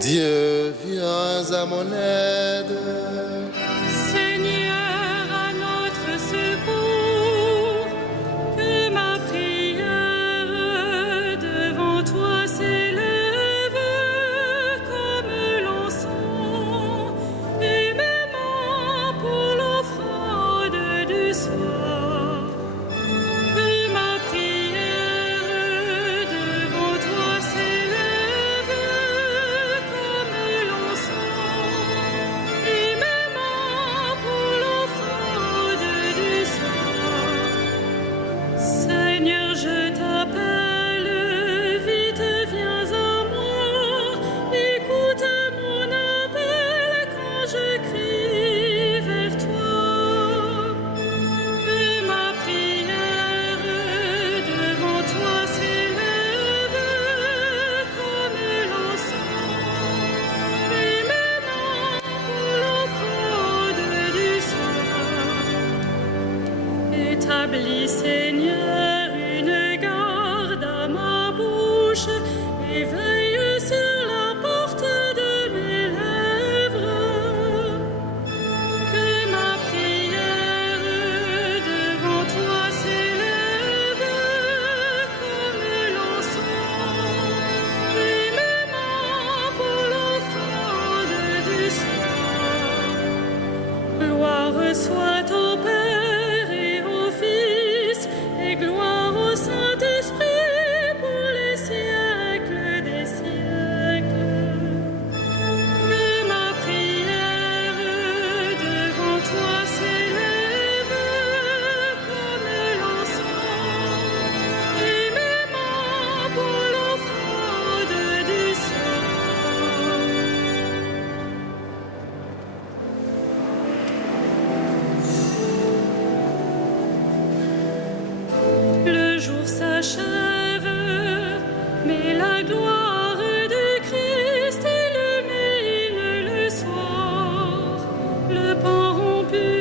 Dieu, viens à mon aide. Seigneur, à notre secours, que ma prière devant toi s'élève comme l'encens, et même pour l'offrande du soir. Que ma prière devant toi s'élève comme l'encens, et même pour l'offrande du soir. Seigneur, je t'appelle, vite viens à moi, écoute mon appel quand je crie vers toi. Que ma prière devant toi s'élève comme l'encens, et même pour l'offrande du soir. Établis, Seigneur, une garde à ma bouche, et veille sur la porte de mes lèvres. Que ma prière devant toi s'élève comme l'encens, et même pour l'offrande du soir. Gloire soit au Père et au Fils, et gloire au Saint-Esprit pour les siècles des siècles. Que ma prière devant toi s'élève comme l'encens, et même pour l'offrande du soir. Le jour s'achève, mais la gloire de Christ illumine le soir. Le pain rompu,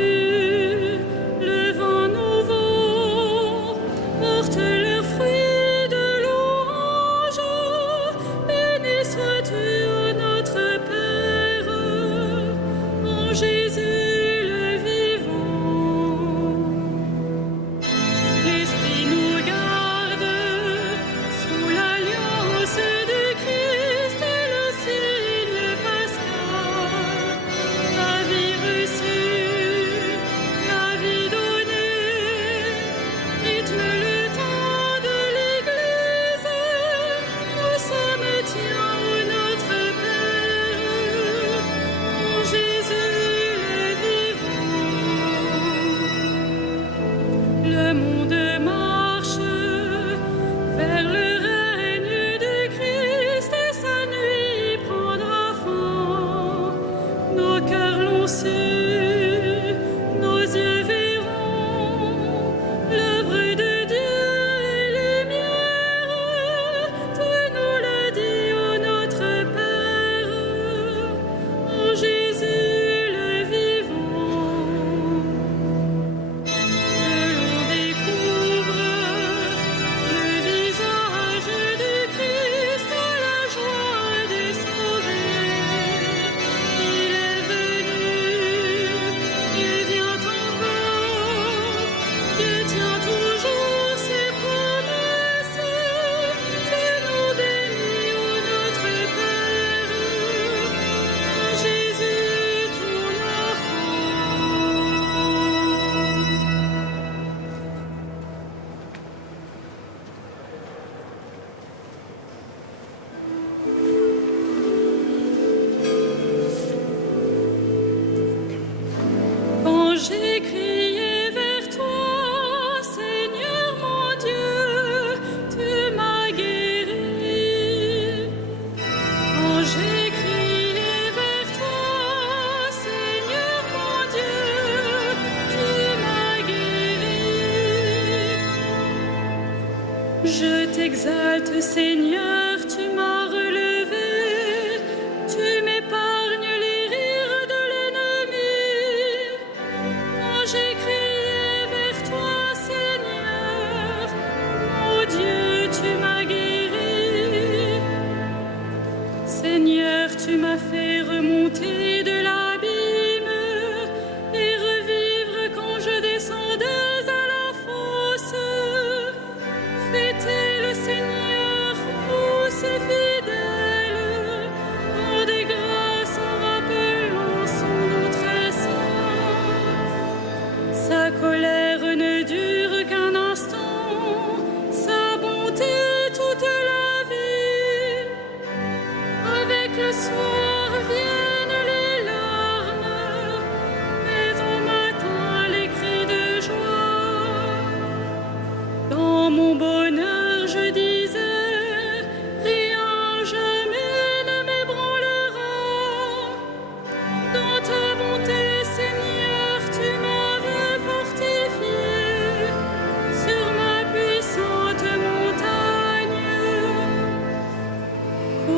le vent nouveau portent leurs fruits de louange. Béni sois-tu, ô notre Père, en Jésus le vivant. L'Esprit nous garde sous l'alliance du Christ et le signe pascal. La vie reçue, la vie donnée, rythme le temps de l'Église. Nous sommes tiens, ô notre Père, en Jésus le vivant. Le monde marche vers le règne de Christ et sa nuit prendra fin. Nos cœurs l'ont su, nos yeux verront l'œuvre de Dieu et lumière. Tu nous l'as dit, ô notre Père, en Jésus le vivant. Que l'on découvre le visage de Christ, la joie de sauver. Il est venu, il vient encore. Dieu tient toujours ses promesses. Tu nous bénis, ô notre Père, en Jésus ton enfant. Quand j'ai crié vers toi, Seigneur mon Dieu, tu m'as guéri. Quand j'ai crié vers toi, Seigneur mon Dieu, tu m'as guéri. Je t'exalte, Seigneur, tu m'as relevé, tu m'épargnes les rires de l'ennemi. Quand j'ai crié vers toi, Seigneur, mon Dieu, tu m'as guéri. Seigneur, tu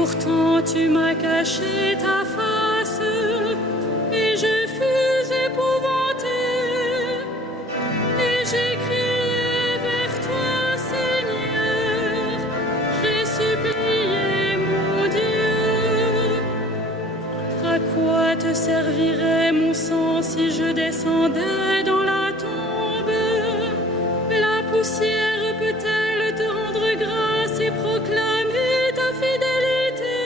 pourtant tu m'as caché ta face, et je fus épouvantée, et j'ai crié vers toi, Seigneur, j'ai supplié mon Dieu. À quoi te servirait mon sang si je descendais dans la tombe? La poussière peut-elle te rendre grâce et proclamer ta fidélité?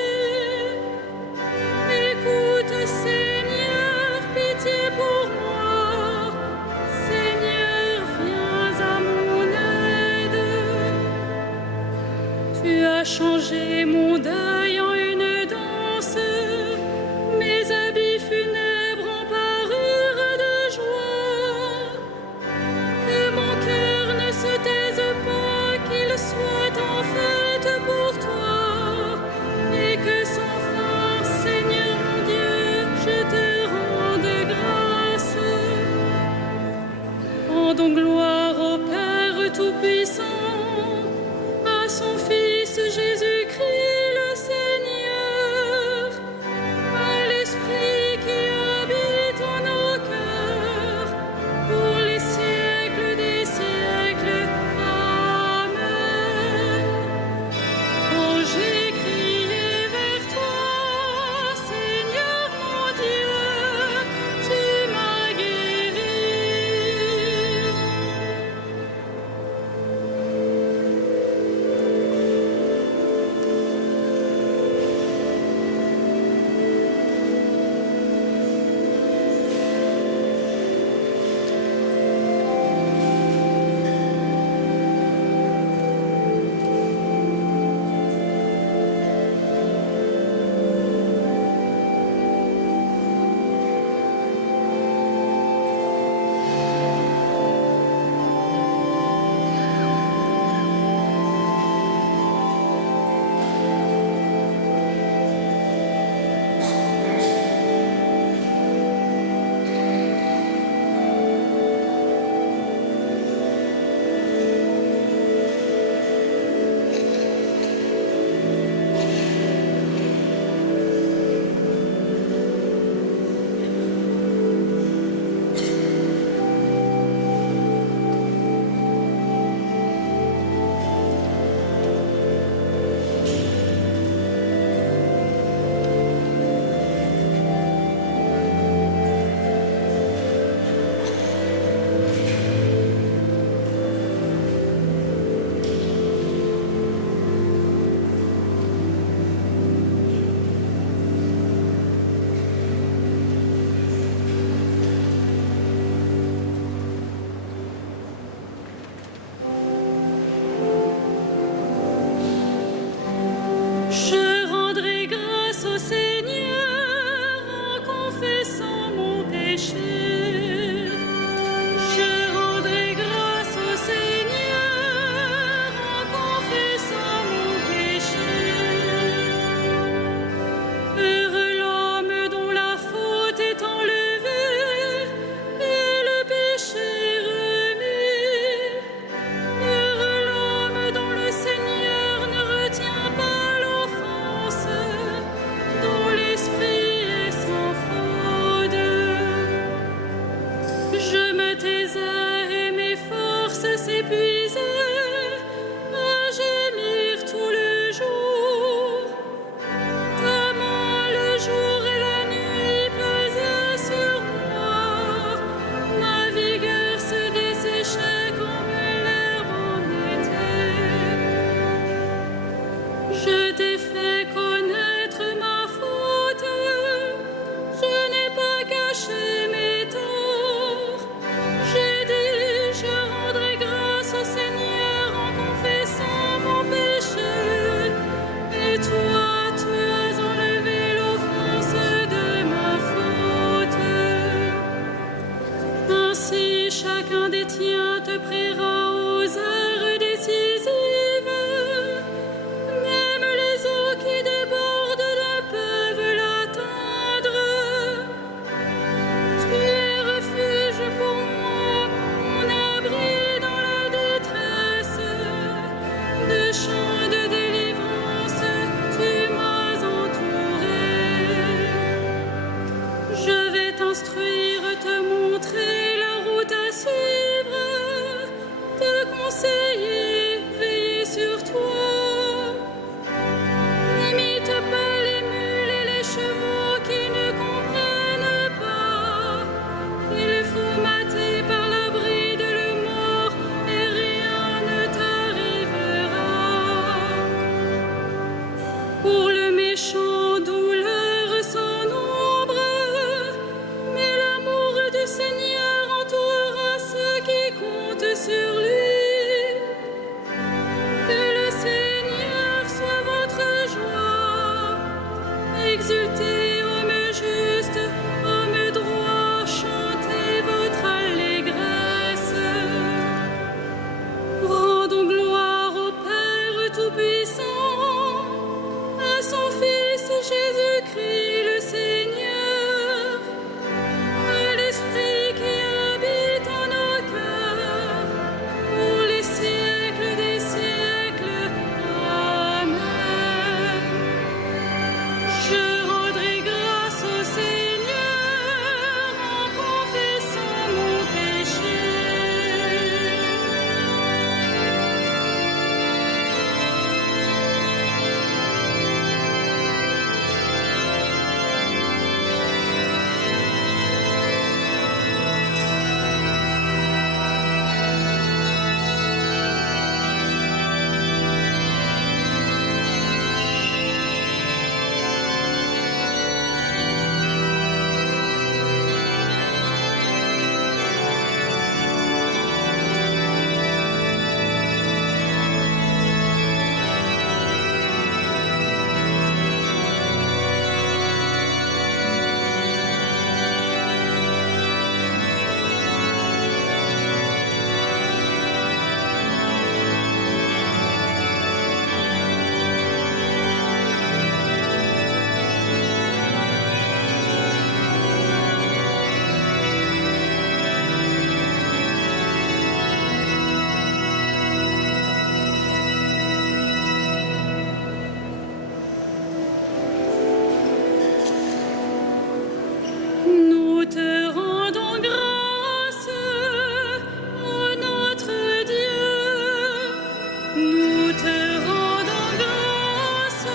Écoute, Seigneur, pitié pour moi. Seigneur, viens à mon aide. Tu as changé mon deuil en une danse. Mes habits funèbres en parurent de joie. Que mon cœur ne se taise pas, qu'il soit en fête pour toi, et que sans fin, Seigneur mon Dieu, je te rende grâce. Rendons gloire au Père Tout-Puissant, à son Fils Jésus-Christ le Seigneur. Tout-Puissant, à son Fils Jésus-Christ le Seigneur, à l'Esprit qui habite en nos cœurs, pour les siècles des siècles. Amen. Je rendrai grâce au Seigneur en confessant mon péché. Nous te rendons grâce, ô notre Dieu. Nous te rendons grâce,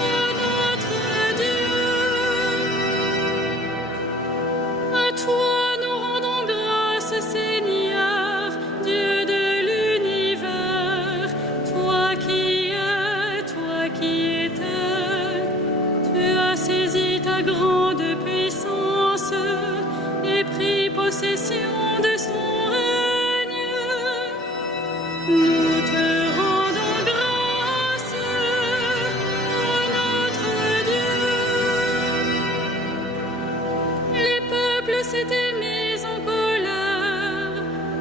ô notre Dieu. À toi nous rendons grâce, Seigneur, Dieu de l'univers. Toi qui es, toi qui étais, tu as saisi ta grande puissance et pris possession de son règne. Nous te rendons grâce, ô notre Dieu. Les peuples s'étaient mis en colère,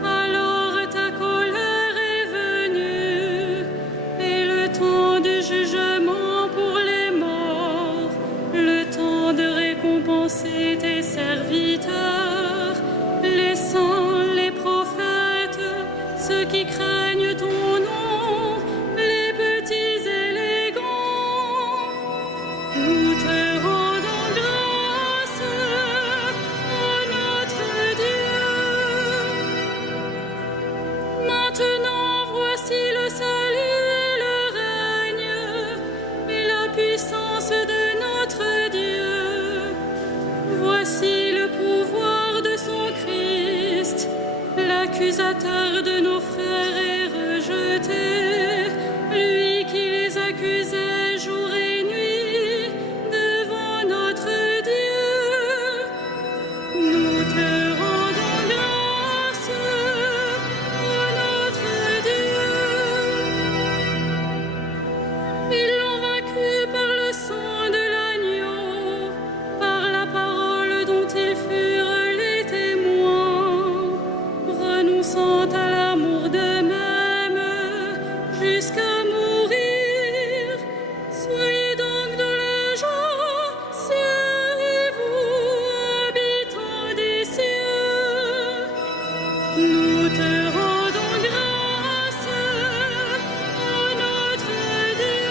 alors ta colère est venue, et le temps du jugement pour les morts, le temps de récompenser tes serviteurs, les saints, les prophètes, ceux qui craignent ton nom, les petits et les grands. Nous te rendons grâce, ô notre Dieu. Maintenant voici le salut et le règne et la puissance de notre Dieu. Voici le pouvoir de son Christ. L'accusateur de nos frères est rejeté, lui qui les accusait jour et nuit devant notre Dieu. Nous te rendons grâce, ô notre Dieu. Ils l'ont vaincu par le sang de l'agneau, par la parole dont ils furent les témoins, renonçant à l'amour d'eux-mêmes jusqu'à mourir. Soyez donc de la joie, cieux et vous, habitants des cieux. Nous te rendons grâce, ô notre Dieu.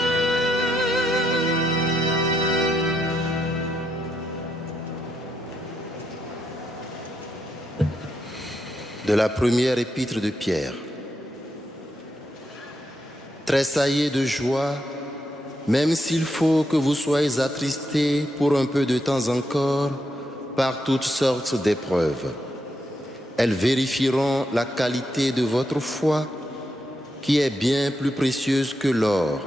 De la première épître de Pierre. Tressaillez de joie, même s'il faut que vous soyez attristés pour un peu de temps encore par toutes sortes d'épreuves. Elles vérifieront la qualité de votre foi, qui est bien plus précieuse que l'or.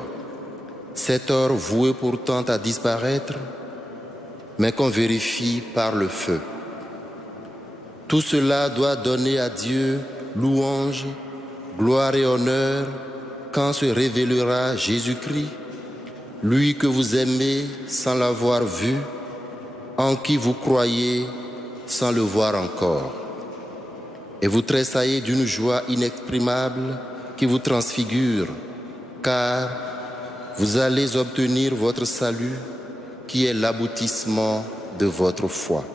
Cet or voué pourtant à disparaître, mais qu'on vérifie par le feu. Tout cela doit donner à Dieu louange, gloire et honneur quand se révélera Jésus-Christ, lui que vous aimez sans l'avoir vu, en qui vous croyez sans le voir encore. Et vous tressaillez d'une joie inexprimable qui vous transfigure, car vous allez obtenir votre salut qui est l'aboutissement de votre foi.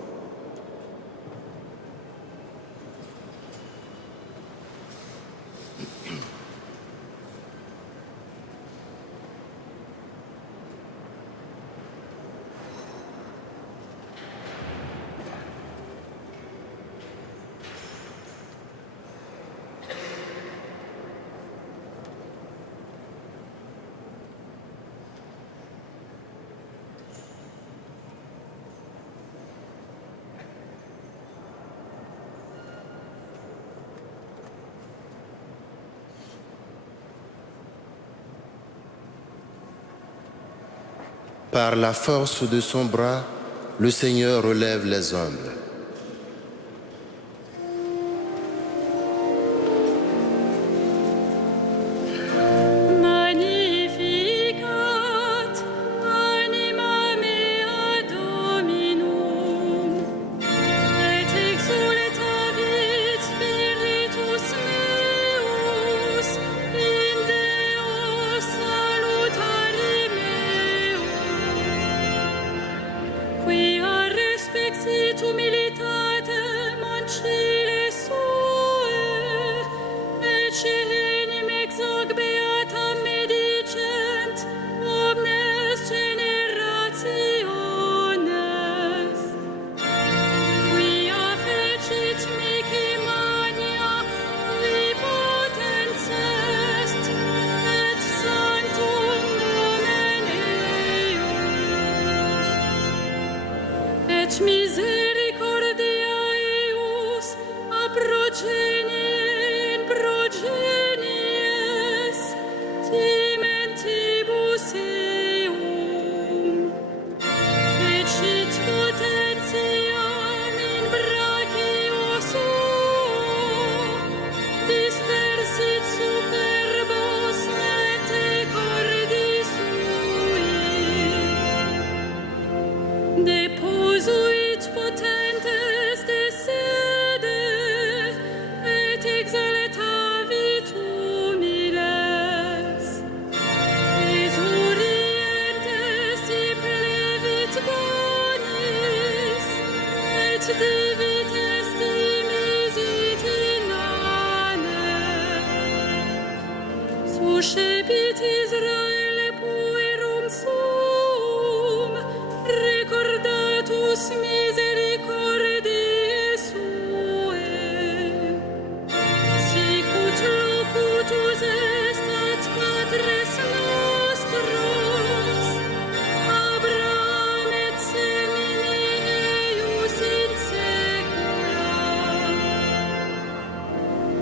Par la force de son bras, le Seigneur relève les humbles. Magnificat anima mea Dominum, et exultavit spiritus meus in Deo salutari meum. Quia respexit humilitatem ancile sue, et enim ex hoc beatam medicent omnes generationes. Quia fecit mihi mania qui potens est, et sanctum nomen eius. Et misericordia eius a progenie in progenies timentibus eum. Fecit potentiam in brachio suo, dispersit superbos mete cordis sui. Deposuit potentes de sede, et exaltavit humiles. Exurientes plevit bonis, et divit estimis itinane. Suscepit Israele puerum suum, recordatus misericordiae sue. Sicut locutus est ad patres nostros, Abraham et semini eius in saecula.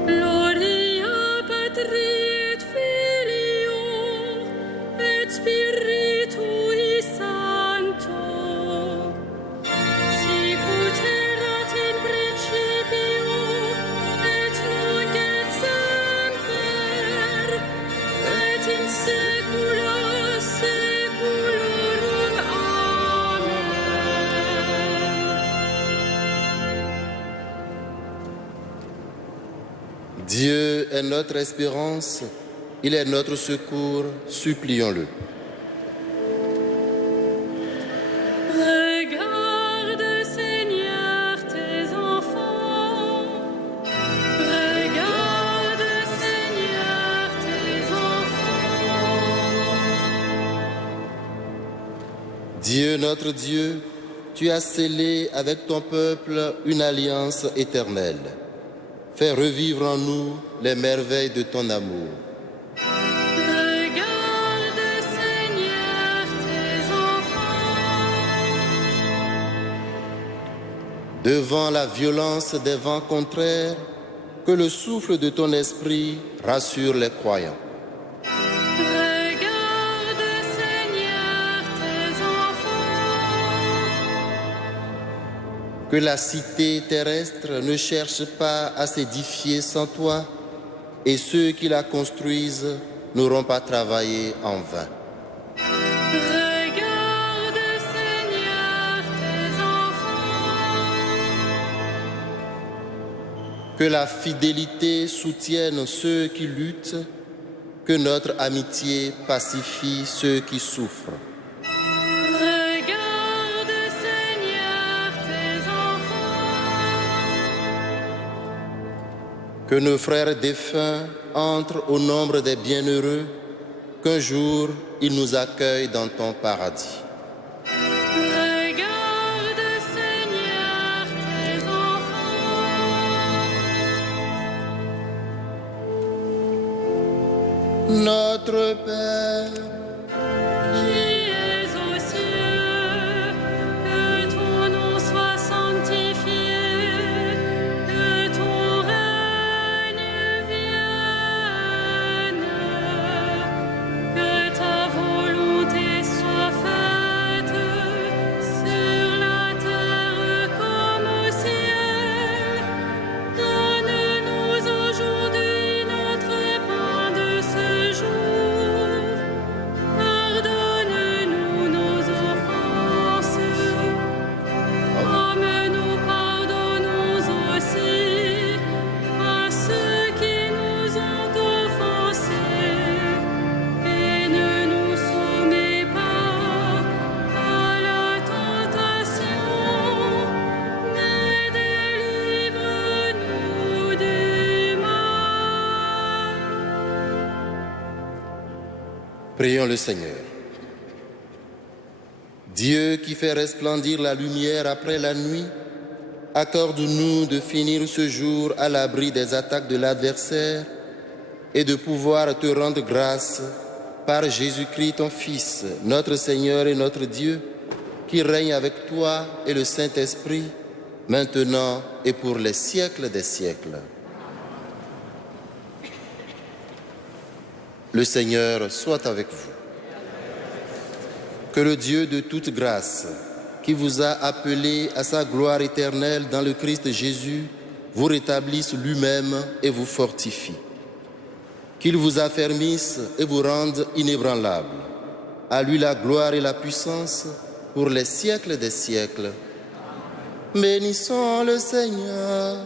Gloria Patri et Filio et Spiritui Sancto, sicut erat in principio et nunc et semper et in saecula saeculorum. Amen. Dieu est notre espérance, il est notre secours, supplions-le. Regarde, Seigneur, tes enfants. Regarde, Seigneur, tes enfants. Dieu, notre Dieu, tu as scellé avec ton peuple une alliance éternelle. Fais revivre en nous les merveilles de ton amour. Regarde, Seigneur, tes enfants. Devant la violence des vents contraires, que le souffle de ton esprit rassure les croyants. Regarde, Seigneur, tes enfants. Que la cité terrestre ne cherche pas à s'édifier sans toi, et ceux qui la construisent n'auront pas travaillé en vain. Regarde, Seigneur, tes enfants. Que la fidélité soutienne ceux qui luttent, que notre amitié pacifie ceux qui souffrent. Regarde, Seigneur, tes enfants. Que nos frères défunts entrent au nombre des bienheureux, qu'un jour ils nous accueillent dans ton paradis. Regarde, Seigneur, tes enfants. Notre Père, Qui es aux cieux, que ton nom soit sanctifié, que ton règne vienne, que ta volonté soit faite sur la terre comme au ciel. Donne-nous aujourd'hui notre pain de ce jour. Pardonne-nous nos offenses, comme nous pardonnons aussi à ceux qui nous ont offensés. Et ne nous soumets pas à la tentation, mais délivre-nous du mal. prions le Seigneur. Dieu qui fait resplendir la lumière après la nuit, accorde-nous de finir ce jour à l'abri des attaques de l'adversaire et de pouvoir te rendre grâce par Jésus-Christ, ton Fils, notre Seigneur et notre Dieu, qui règne avec toi et le Saint-Esprit, maintenant et pour les siècles des siècles. Le Seigneur soit avec vous. Que le Dieu de toute grâce, qui vous a appelé à sa gloire éternelle dans le Christ Jésus, vous rétablisse lui-même et vous fortifie. Qu'il vous affermisse et vous rende inébranlable. À lui la gloire et la puissance pour les siècles des siècles. Bénissons le Seigneur.